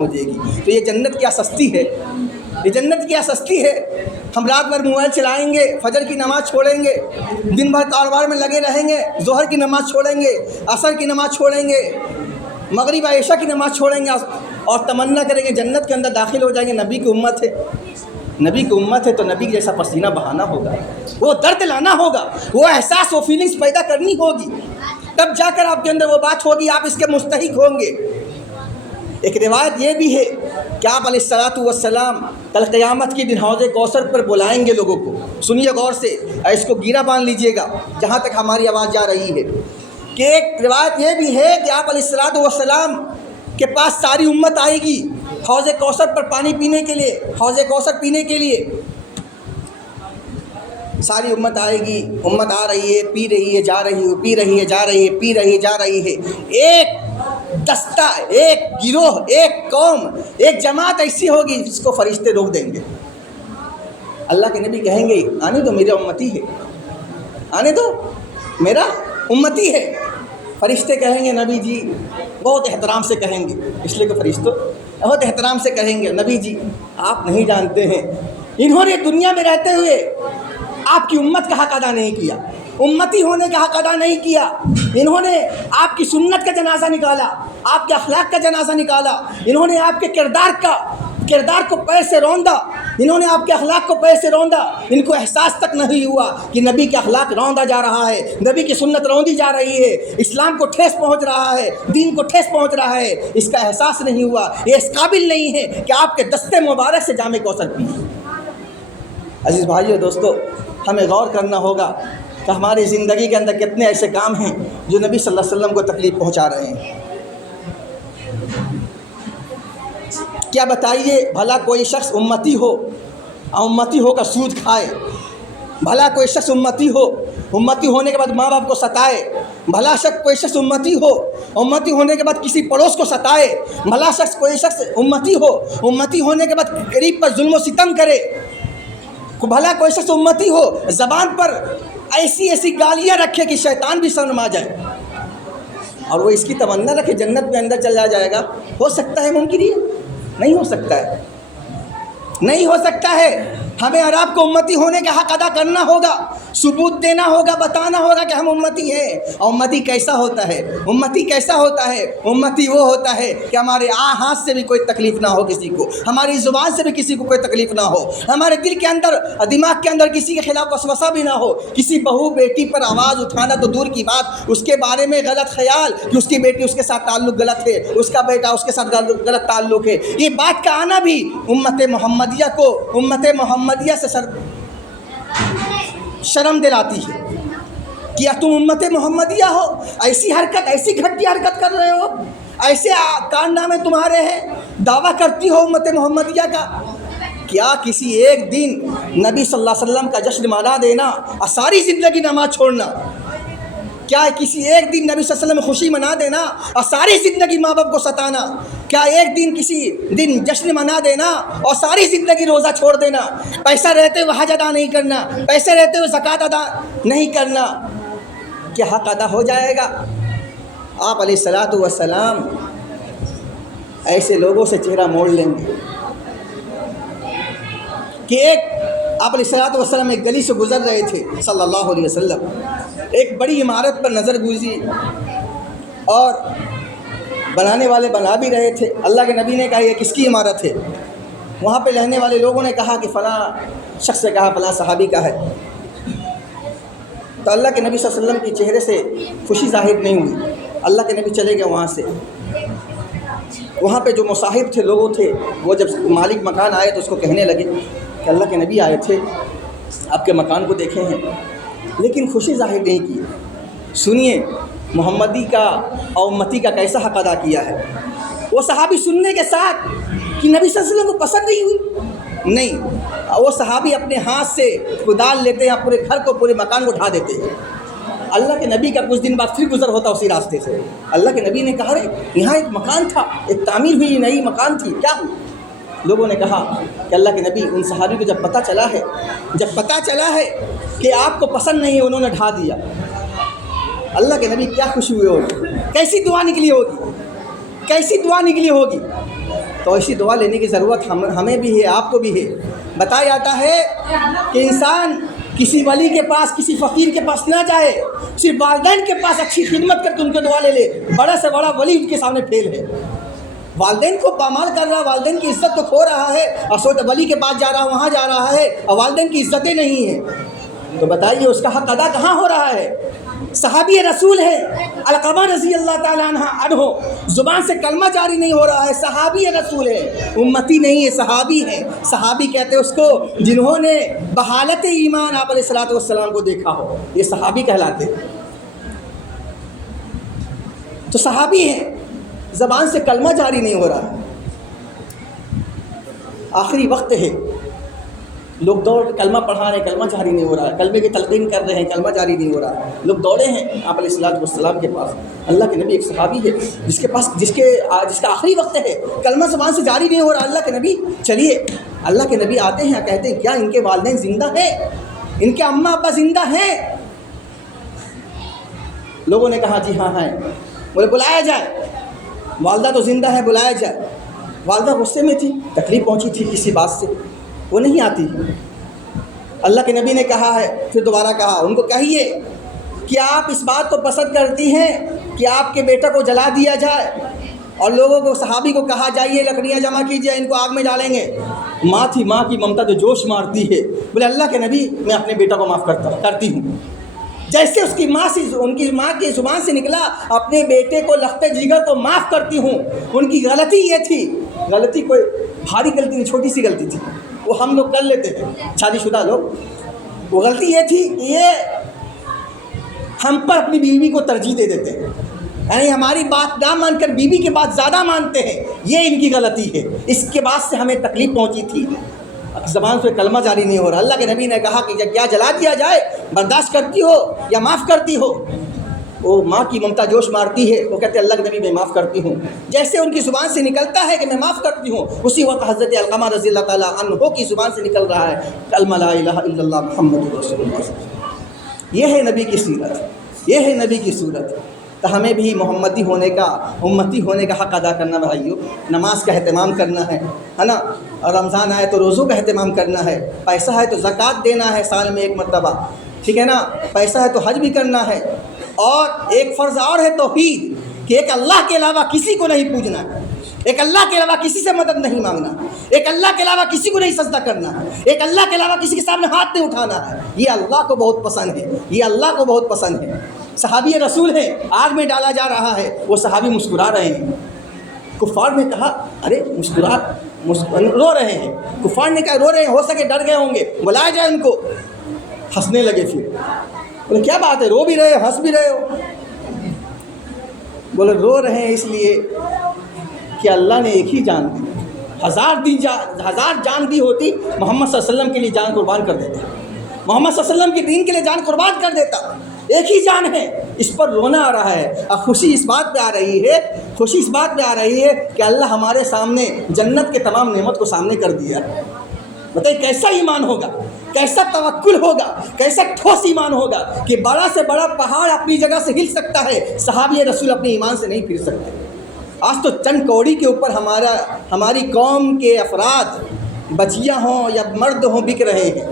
ہو جائے گی۔ تو یہ جنت کیا سستی ہے، یہ جنت کیا سستی ہے۔ ہم رات بھر موبائل چلائیں گے، فجر کی نماز چھوڑیں گے، دن بھر کاروبار میں لگے رہیں گے، ظہر کی نماز چھوڑیں گے، عصر کی نماز چھوڑیں گے، مغرب عشاء کی نماز چھوڑیں گے اور تمنا کریں گے جنت کے اندر داخل ہو جائیں گے۔ نبی کی امت ہے، نبی کی امت ہے تو نبی جیسا پسینہ بہانا ہوگا، وہ درد لانا ہوگا، وہ احساس، وہ فیلنگز پیدا کرنی ہوگی، تب جا کر آپ کے اندر وہ بات ہوگی، آپ اس کے مستحق ہوں گے۔ ایک روایت یہ بھی ہے کہ آپ علیہ الصلوۃ والسلام کل قیامت کے دن حوض کوثر پر بلائیں گے لوگوں کو۔ سنیے غور سے، اس کو گیرا باندھ لیجئے گا جہاں تک ہماری آواز جا رہی ہے، کہ ایک روایت یہ بھی ہے کہ آپ علیہ الصلوۃ والسلام کے پاس ساری امت آئے گی حوض کوثر پر پانی پینے کے لیے، حوض کوثر پینے کے لیے ساری امت آئے گی۔ امت آ رہی ہے، پی رہی ہے، جا رہی ہے، پی رہی ہے، جا رہی ہے، پی رہی ہے، جا رہی ہے۔ ایک دستہ، ایک گروہ، ایک قوم، ایک جماعت ایسی ہوگی جس کو فرشتے روک دیں گے۔ اللہ کے نبی کہیں گے آنے دو، میرا امتی ہے، آنے دو، میرا امتی ہے۔ فرشتے کہیں گے نبی جی، بہت احترام سے کہیں گے، اس لیے کہ فرشتوں بہت احترام سے کہیں گے، نبی جی آپ نہیں جانتے ہیں انہوں نے دنیا میں رہتے ہوئے آپ کی امت کا حق ادا نہیں کیا، امتی ہونے کا حق ادا نہیں کیا۔ انہوں نے آپ کی سنت کا جنازہ نکالا، آپ کے اخلاق کا جنازہ نکالا، انہوں نے آپ کے کردار کو پیر سے روندا، انہوں نے آپ کے اخلاق کو پیر سے روندا۔ ان کو احساس تک نہیں ہوا کہ نبی کے اخلاق روندا جا رہا ہے، نبی کی سنت روندی جا رہی ہے، اسلام کو ٹھیس پہنچ رہا ہے، دین کو ٹھیس پہنچ رہا ہے، اس کا احساس نہیں ہوا، یہ اس قابل نہیں ہے کہ آپ کے دستے مبارک سے جام کوثر پیے۔ عزیز بھائیو دوستو، ہمیں غور کرنا ہوگا کہ ہماری زندگی کے اندر کتنے ایسے کام ہیں جو نبی صلی اللہ علیہ وسلم کو تکلیف پہنچا رہے ہیں۔ کیا بتائیے، بھلا کوئی شخص امتی ہو کر سود کھائے، بھلا کوئی شخص امتی ہونے کے بعد ماں باپ کو ستائے، بھلا کوئی شخص امتی ہونے کے بعد کسی پڑوس کو ستائے، بھلا کوئی شخص امتی ہونے کے بعد غریب پر ظلم و ستم کرے، بھلا کوئی شخص امتی ہو زبان پر ایسی گالیاں رکھے کہ شیطان بھی شرم آ جائے، اور وہ اس کی تمنا رکھے جنت میں اندر چلا جائے گا۔ ہو سکتا ہے ممکن ہے؟ نہیں ہو سکتا ہے، نہیں ہو سکتا ہے۔ ہمیں اور آپ کو امتی ہونے کا حق ادا کرنا ہوگا، ثبوت دینا ہوگا، بتانا ہوگا کہ ہم امتی ہیں۔ اور امتی کیسا ہوتا ہے؟ امتی کیسا ہوتا ہے؟ امتی وہ ہوتا ہے کہ ہمارے ہاتھ سے بھی کوئی تکلیف نہ ہو کسی کو، ہماری زبان سے بھی کسی کو کوئی تکلیف نہ ہو، ہمارے دل کے اندر، دماغ کے اندر کسی کے خلاف وسوسہ بھی نہ ہو، کسی بہو بیٹی پر آواز اٹھانا تو دور کی بات، اس کے بارے میں غلط خیال کہ اس کی بیٹی اس کے ساتھ تعلق غلط ہے، اس کا بیٹا اس کے ساتھ غلط تعلق ہے، یہ بات کا آنا بھی امت محمدیہ کو، امت محمدیہ سے شرم دلاتی ہے۔ کیا تم امت محمدیہ ہو؟ ایسی حرکت، ایسی گھٹی حرکت کر رہے ہو، ایسے کارنامے تمہارے ہیں، دعویٰ کرتی ہو امت محمدیہ کا۔ کیا کسی ایک دن نبی صلی اللہ علیہ وسلم کا جشن منا دینا اور ساری زندگی نماز چھوڑنا، کیا کسی ایک دن نبی صلی اللہ علیہ وسلم خوشی منا دینا اور ساری زندگی ماں باپ کو ستانا، کیا ایک دن کسی دن جشن منا دینا اور ساری زندگی روزہ چھوڑ دینا، پیسہ رہتے ہوئے حج ادا نہیں کرنا، پیسے رہتے ہوئے زکوٰۃ ادا نہیں کرنا، کیا حق ادا ہو جائے گا؟ آپ علیہ الصلوۃ والسلام ایسے لوگوں سے چہرہ موڑ لیں گے کہ آپ علیہ الصلوۃ والسلام ایک گلی سے گزر رہے تھے صلی اللہ علیہ وسلم، ایک بڑی عمارت پر نظر گزری اور بنانے والے بنا بھی رہے تھے۔ اللہ کے نبی نے کہا یہ کس کی عمارت ہے؟ وہاں پہ رہنے والے لوگوں نے کہا کہ فلاں شخص سے کہا فلاں صحابی کا ہے۔ تو اللہ کے نبی صلی اللہ علیہ وسلم کے چہرے سے خوشی ظاہر نہیں ہوئی، اللہ کے نبی چلے گئے وہاں سے۔ وہاں پہ جو مصاحب تھے، لوگوں تھے، وہ جب مالک مکان آئے تو اس کو کہنے لگے کہ اللہ کے نبی آئے تھے، آپ کے مکان کو دیکھے ہیں، لیکن خوشی ظاہر نہیں کی۔ سنیے محمدی کا اور امتی کا کیسا حق ادا کیا ہے۔ وہ صحابی سننے کے ساتھ کہ نبی صلی اللہ علیہ وسلم کو پسند نہیں ہوئی، نہیں، وہ صحابی اپنے ہاتھ سے کدال لیتے ہیں، پورے گھر کو، پورے مکان کو اٹھا دیتے ہیں۔ اللہ کے نبی کا کچھ دن بعد پھر گزر ہوتا اسی راستے سے، اللہ کے نبی نے کہا یہاں ایک مکان تھا، ایک تعمیر ہوئی نئی مکان تھی، کیا ہوئی؟ لوگوں نے کہا کہ اللہ کے نبی، ان صحابی کو جب پتہ چلا ہے کہ آپ کو پسند نہیں ہے، انہوں نے ڈھا دیا۔ اللہ کے نبی کیا خوشی ہوئی ہوگی، کیسی دعا نکلی ہوگی، کیسی دعا نکلی ہوگی۔ تو ایسی دعا لینے کی ضرورت ہمیں بھی ہے، آپ کو بھی ہے۔ بتایا جاتا ہے کہ انسان کسی ولی کے پاس، کسی فقیر کے پاس نہ جائے، صرف والدین کے پاس اچھی خدمت کر کے ان کو دعا لے لے، بڑا سے بڑا ولی ان کے سامنے فیل ہے۔ والدین کو پامال کر رہا، والدین کی عزت تو کھو رہا ہے، اور سوچ ولی کے پاس جا رہا، وہاں جا رہا ہے، اور والدین کی عزتیں نہیں ہیں، تو بتائیے اس کا حق ادا کہاں ہو رہا ہے؟ صحابی رسول ہے علقمہ رضی اللہ تعالیٰ عنہ، زبان سے کلمہ جاری نہیں ہو رہا ہے، صحابی رسول ہے، امتی نہیں ہے، صحابی ہے۔ صحابی کہتے ہیں اس کو جنہوں نے بحالت ایمان آپ علیہ الصلوۃ والسلام کو دیکھا ہو، یہ صحابی کہلاتے ہیں۔ تو صحابی ہیں، زبان سے کلمہ جاری نہیں ہو رہا ہے، آخری وقت ہے، لوگ دوڑ کلمہ پڑھا رہے ہیں، کلمہ جاری نہیں ہو رہا ہے، کلمے کی تلقین کر رہے ہیں، کلمہ جاری نہیں ہو رہا ہے، لوگ دوڑے ہیں آپ علیہ الصلوۃ والسلام کے پاس۔ اللہ کے نبی ایک صحابی ہے جس کے پاس جس کا آخری وقت ہے، کلمہ زبان سے جاری نہیں ہو رہا، اللہ کے نبی چلیے، اللہ کے نبی آتے ہیں، کہتے ہیں کیا ان کے والدین زندہ ہیں؟ ان کے اماں ابا زندہ ہیں؟ لوگوں نے کہا جی ہاں ہیں۔ بولے بلایا جائے، والدہ تو زندہ ہے، بلایا جائے۔ والدہ غصے میں تھی، تکلیف پہنچی تھی کسی بات سے، وہ نہیں آتی۔ اللہ کے نبی نے کہا ہے، پھر دوبارہ کہا ان کو کہیے کہ آپ اس بات کو پسند کرتی ہیں کہ آپ کے بیٹا کو جلا دیا جائے، اور لوگوں کو، صحابی کو کہا جائیے لکڑیاں جمع کیجیے، ان کو آگ میں ڈالیں گے۔ ماں تھی، ماں کی ممتا جو جوش مارتی ہے، بولے اللہ کے نبی میں اپنے بیٹا کو معاف کرتی ہوں۔ جیسے اس کی ماں سے، ان کی ماں کی زبان سے نکلا اپنے بیٹے کو لختے جگر کو معاف کرتی ہوں، ان کی غلطی یہ تھی، غلطی کوئی بھاری غلطی نہیں، چھوٹی سی غلطی تھی، وہ ہم لوگ کر لیتے ہیں شادی شدہ لوگ۔ وہ غلطی یہ تھی کہ یہ ہم پر اپنی بیوی کو ترجیح دے دیتے ہیں، یعنی ہماری بات نہ مان کر بیوی کی بات زیادہ مانتے ہیں، یہ ان کی غلطی ہے، اس کے بعد سے ہمیں تکلیف پہنچی تھی۔ زبان سے کلمہ جاری نہیں ہو رہا، اللہ کے نبی نے کہا کہ کیا جلا دیا جائے، برداشت کرتی ہو یا معاف کرتی ہو؟ وہ ماں کی ممتا جوش مارتی ہے، وہ کہتے ہیں اللہ کے نبی میں معاف کرتی ہوں۔ جیسے ان کی زبان سے نکلتا ہے کہ میں معاف کرتی ہوں، اسی وقت حضرت علقمہ رضی اللہ تعالیٰ عنہ کی زبان سے نکل رہا ہے کلمہ لا الہ الا اللہ محمد رسول اللہ۔ یہ ہے نبی کی سیرت، یہ ہے نبی کی صورت۔ تو ہمیں بھی محمدی ہونے کا، امتی ہونے کا حق ادا کرنا بھائیو، نماز کا اہتمام کرنا ہے نا، اور رمضان آئے تو روزوں کا اہتمام کرنا ہے، پیسہ ہے تو زکوٰۃ دینا ہے سال میں ایک مرتبہ، ٹھیک ہے نا، پیسہ ہے تو حج بھی کرنا ہے، اور ایک فرض اور ہے توحید، کہ ایک اللہ کے علاوہ کسی کو نہیں پوجنا ہے، ایک اللہ کے علاوہ کسی سے مدد نہیں مانگنا، ایک اللہ کے علاوہ کسی کو نہیں سجدہ کرنا، ایک اللہ کے علاوہ کسی کے سامنے ہاتھ نہیں اٹھانا ہے۔ یہ اللہ کو بہت پسند ہے، یہ اللہ کو بہت پسند ہے۔ صحابی رسول ہیں، آگ میں ڈالا جا رہا ہے، وہ صحابی مسکرا رہے ہیں۔ کفار نے کہا ارے رو رہے ہیں، کفار نے کہا رو رہے ہیں، ہو سکے ڈر گئے ہوں گے، بلایا جائے ان کو۔ ہنسنے لگے، پھر بولے کیا بات ہے، رو بھی رہے ہو ہنس بھی رہے ہو؟ بولے رو رہے ہیں اس لیے کہ اللہ نے ایک ہی جان دی، ہزار جان دی ہوتی محمد صلی اللہ علیہ وسلم کے لیے جان قربان کر دیتا، محمد صلی اللہ علیہ وسلم کے دین کے لیے جان قربان کر دیتا، ایک ہی جان ہے، اس پر رونا آ رہا ہے۔ اور خوشی اس بات پہ آ رہی ہے، خوشی اس بات پہ آ رہی ہے کہ اللہ ہمارے سامنے جنت کے تمام نعمت کو سامنے کر دیا۔ بتائیے کیسا ایمان ہوگا، کیسا توکل ہوگا، کیسا ٹھوس ایمان ہوگا کہ بڑا سے بڑا پہاڑ اپنی جگہ سے ہل سکتا ہے، صحابی رسول اپنے ایمان سے نہیں پھر سکتے۔ آج تو چند کوڑی کے اوپر ہماری قوم کے افراد، بچیاں ہوں یا مرد ہوں، بک رہے ہیں۔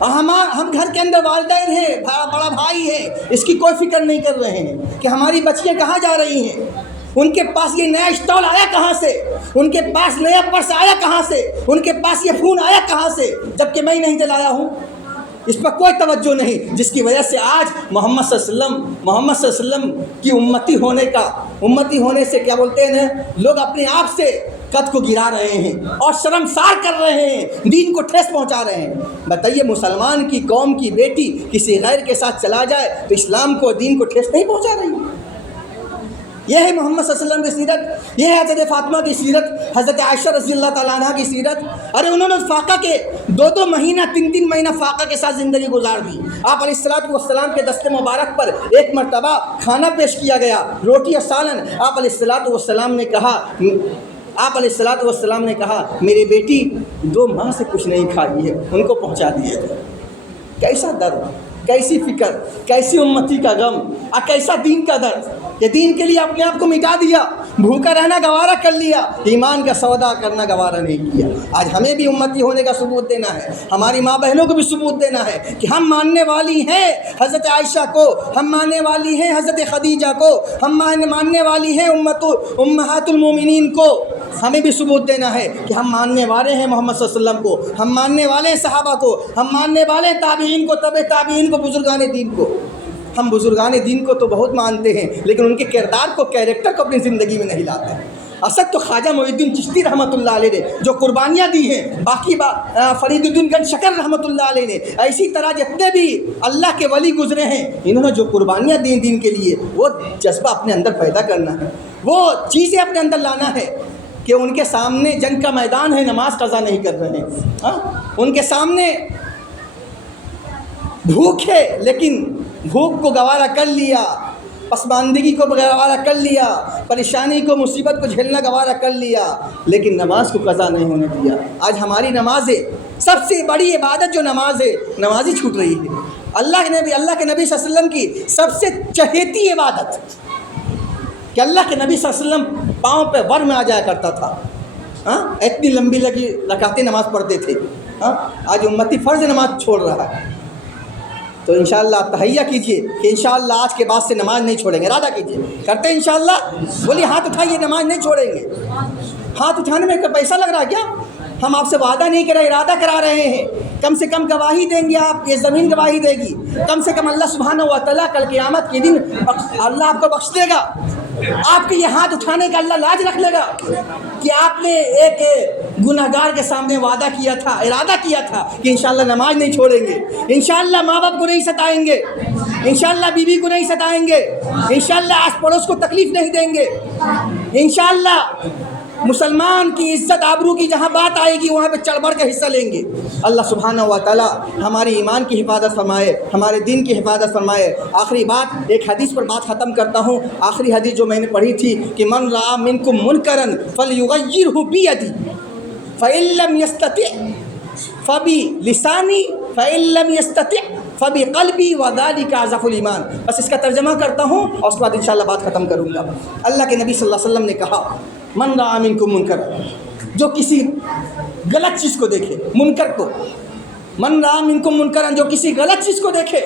ہم گھر کے اندر والدین ہیں، بڑا بھائی ہے، اس کی کوئی فکر نہیں کر رہے ہیں کہ ہماری بچیاں کہاں جا رہی ہیں، ان کے پاس یہ نیا اسٹال آیا کہاں سے، ان کے پاس نیا پرس آیا کہاں سے، ان کے پاس یہ فون آیا کہاں سے، جبکہ میں نہیں دلایا ہوں۔ اس پر کوئی توجہ نہیں، جس کی وجہ سے آج محمد صلی اللہ علیہ وسلم کی امتی ہونے سے کیا بولتے ہیں لوگ اپنے آپ سے قد کو گرا رہے ہیں اور شرمسار کر رہے ہیں، دین کو ٹھیس پہنچا رہے ہیں۔ بتائیے مسلمان کی قوم کی بیٹی کسی غیر کے ساتھ چلا جائے تو اسلام کو، دین کو ٹھیس نہیں پہنچا رہی؟ یہ ہے محمد صلی اللہ علیہ وسلم کی سیرت، یہ ہے حضرت فاطمہ کی سیرت، حضرت عائشہ رضی اللہ تعالیٰ عنہ کی سیرت۔ ارے انہوں نے فاقہ کے 2 مہینہ 3 مہینہ فاقہ کے ساتھ زندگی گزار دی۔ آپ علیہ الصلوۃ والسلام کے دست مبارک پر ایک مرتبہ کھانا پیش کیا گیا، روٹی اور سالن۔ آپ علیہ الصلوۃ والسلام نے کہا میری بیٹی 2 ماہ سے کچھ نہیں کھائی ہے، ان کو پہنچا دیے تھے۔ کیسا درد، کیسی فکر، کیسی امتی کا غم اور کیسا دین کا درد کہ دین کے لیے اپنے آپ کو مٹا دیا، بھوکا رہنا گوارا کر لیا، ایمان کا سودا کرنا گوارا نہیں کیا۔ آج ہمیں بھی امتی ہونے کا ثبوت دینا ہے، ہماری ماں بہنوں کو بھی ثبوت دینا ہے کہ ہم ماننے والی ہیں حضرت عائشہ کو، ہم ماننے والی ہیں حضرت خدیجہ کو، ہم ماننے والی ہیں امہات المومنین کو۔ ہمیں بھی ثبوت دینا ہے کہ ہم ماننے والے ہیں محمد صلی اللہ علیہ وسلم کو، ہم ماننے والے ہیں صحابہ کو، ہم ماننے والے ہیں تابعین کو، تبع تابعین کو، بزرگان دین کو۔ ہم بزرگان دین کو تو بہت مانتے ہیں، لیکن ان کے کردار کو، کیریکٹر کو اپنی زندگی میں نہیں لاتے۔ اصل تو خواجہ معین الدین چشتی رحمۃ اللہ علیہ نے جو قربانیاں دی ہیں، باقی فرید الدین گنج شکر رحمۃ اللہ علیہ نے، اسی طرح جتنے بھی اللہ کے ولی گزرے ہیں، انہوں نے جو قربانیاں دی دین کے لیے، وہ جذبہ اپنے اندر پیدا کرنا ہے، وہ چیزیں اپنے اندر لانا ہے کہ ان کے سامنے جنگ کا میدان ہے، نماز قضا نہیں کر رہے ہیں، ان کے سامنے بھوک ہے لیکن بھوک کو گوارا کر لیا، پسماندگی کو گوارا کر لیا، پریشانی کو، مصیبت کو جھیلنا گوارا کر لیا، لیکن نماز کو قضا نہیں ہونے دیا۔ آج ہماری نمازیں، سب سے بڑی عبادت جو نماز ہے، نماز ہی چھوٹ رہی ہے۔ اللہ کے نبی صلی اللہ علیہ وسلم کی سب سے چہیتی عبادت کہ اللہ کے نبی صلی اللہ علیہ وسلم پاؤں پہ ور میں آ جایا کرتا تھا، اتنی لمبی لگی رکعتیں نماز پڑھتے تھے۔ آج امتی فرض نماز چھوڑ رہا ہے، تو انشاءاللہ آپ تہیہ کیجئے کہ انشاءاللہ آج کے بعد سے نماز نہیں چھوڑیں گے، ارادہ کیجئے، کرتے ہیں انشاءاللہ؟ بولیے ہاتھ اٹھائیے، نماز نہیں چھوڑیں گے۔ ہاتھ اٹھانے میں پیسہ لگ رہا ہے کیا؟ ہم آپ سے وعدہ نہیں کر رہے، ارادہ کرا رہے ہیں۔ کم سے کم گواہی دیں گے آپ، یہ زمین گواہی دے گی، کم سے کم اللہ سبحانہ و تعالیٰ کل قیامت کے دن اللہ آپ کو بخش دے گا، آپ کے یہ ہاتھ اٹھانے کا اللہ لاج رکھ لے گا کہ آپ نے ایک گناہگار کے سامنے وعدہ کیا تھا، ارادہ کیا تھا کہ انشاءاللہ نماز نہیں چھوڑیں گے، انشاءاللہ ماں باپ کو نہیں ستائیں گے، انشاءاللہ بیوی کو نہیں ستائیں گے، انشاءاللہ آس پڑوس کو تکلیف نہیں دیں گے، انشاءاللہ مسلمان کی عزت آبرو کی جہاں بات آئے گی وہاں پہ چڑھ بڑھ کے حصہ لیں گے۔ اللہ سبحانہ و تعالیٰ ہماری ایمان کی حفاظت فرمائے، ہمارے دین کی حفاظت فرمائے۔ آخری بات، ایک حدیث پر بات ختم کرتا ہوں، آخری حدیث جو میں نے پڑھی تھی کہ من رأى منکم منکرا فلیغیرہ بیدی فإن لم یستطع فبلسانی فإن لم یستطع فبقلبی وذلک اضعف الایمان۔ بس اس کا ترجمہ کرتا ہوں اور اس کے بعد انشاءاللہ بات ختم کروں گا۔ اللہ کے نبی صلی اللہ علیہ وسلم نے کہا، من رأى منکم منکرا، جو کسی غلط چیز کو دیکھے، منکر کو، من رأى منکم منکرا، جو کسی غلط چیز کو دیکھے،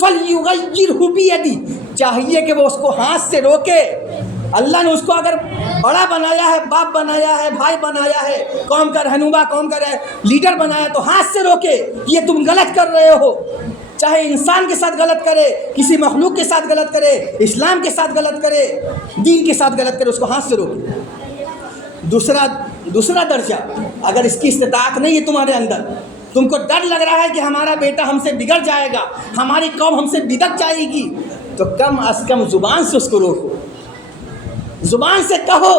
فلیغیرہ بیدی، چاہیے کہ وہ اس کو ہاتھ سے روکے۔ اللہ نے اس کو اگر بڑا بنایا ہے، باپ بنایا ہے، بھائی بنایا ہے، قوم کا رہنما، قوم کا لیڈر بنایا تو ہاتھ سے روکے، یہ تم غلط کر رہے ہو۔ چاہے انسان کے ساتھ غلط کرے، کسی مخلوق کے ساتھ غلط کرے، اسلام کے ساتھ غلط کرے، دین کے ساتھ غلط کرے، اس کو ہاتھ سے روکے۔ دوسرا درجہ، اگر اس کی استطاعت نہیں ہے تمہارے اندر، تم کو ڈر لگ رہا ہے کہ ہمارا بیٹا ہم سے بگڑ جائے گا، ہماری قوم ہم سے بدک جائے گی، تو کم از کم زبان سے اس کو روکو، زبان سے کہو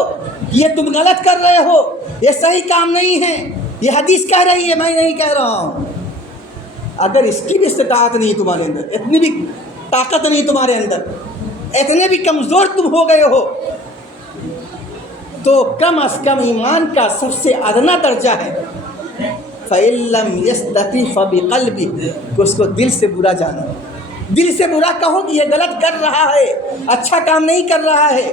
یہ تم غلط کر رہے ہو، یہ صحیح کام نہیں ہے، یہ حدیث کہہ رہی ہے، میں نہیں کہہ رہا ہوں۔ اگر اس کی بھی استطاعت نہیں تمہارے اندر، اتنی بھی طاقت نہیں تمہارے اندر، اتنے بھی کمزور تم ہو گئے ہو، تو کم از کم ایمان کا سب سے ادنا درجہ ہے فَإِن لَّمْ يَسْتَطِعْ فَبِقَلْبِهِ، کہ اس کو دل سے برا جانو، دل سے برا کہو کہ یہ غلط کر رہا ہے، اچھا کام نہیں کر رہا ہے۔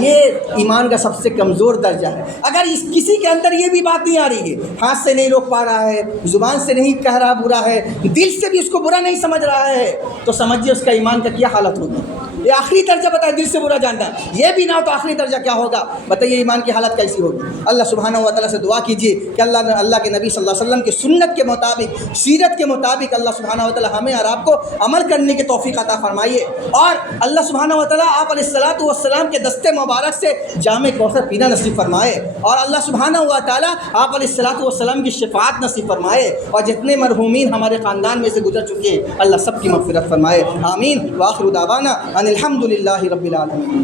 یہ ایمان کا سب سے کمزور درجہ ہے۔ اگر کسی کے اندر یہ بھی بات نہیں آ رہی ہے، ہاتھ سے نہیں روک پا رہا ہے، زبان سے نہیں کہہ رہا برا ہے، دل سے بھی اس کو برا نہیں سمجھ رہا ہے، تو سمجھیے اس کا ایمان کا کیا حالت ہوگی۔ یہ آخری درجہ بتائے، دل سے برا جاننا، یہ بھی نہ ہو تو آخری درجہ کیا ہوگا بتائیے، ایمان کی حالت کیسی ہوگی۔ اللہ سبحانہ و تعالیٰ سے دعا کیجیے کہ اللہ کے نبی صلی اللہ علیہ وسلم کی سنت کے مطابق، سیرت کے مطابق اللہ سبحانہ و تعالیٰ ہمیں اور آپ کو عمل کرنے کی توفیق عطا فرمائیے، اور اللہ سبحانہ و تعالیٰ آپ علیہ الصلوۃ والسلام کے دستے مبارک سے جام کوثر پینا نصیب فرمائے، اور اللہ سبحانہ و تعالیٰ آپ علیہ الصلوۃ والسلام کی شفاعت نصیب فرمائے، اور جتنے مرحومین ہمارے خاندان میں سے گزر چکے ہیں اللہ سب کی مغفرت فرمائے، آمین۔ وآخر دعوانا ان الحمد للہ رب العالمین۔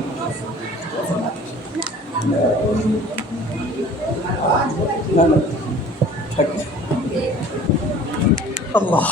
اللہ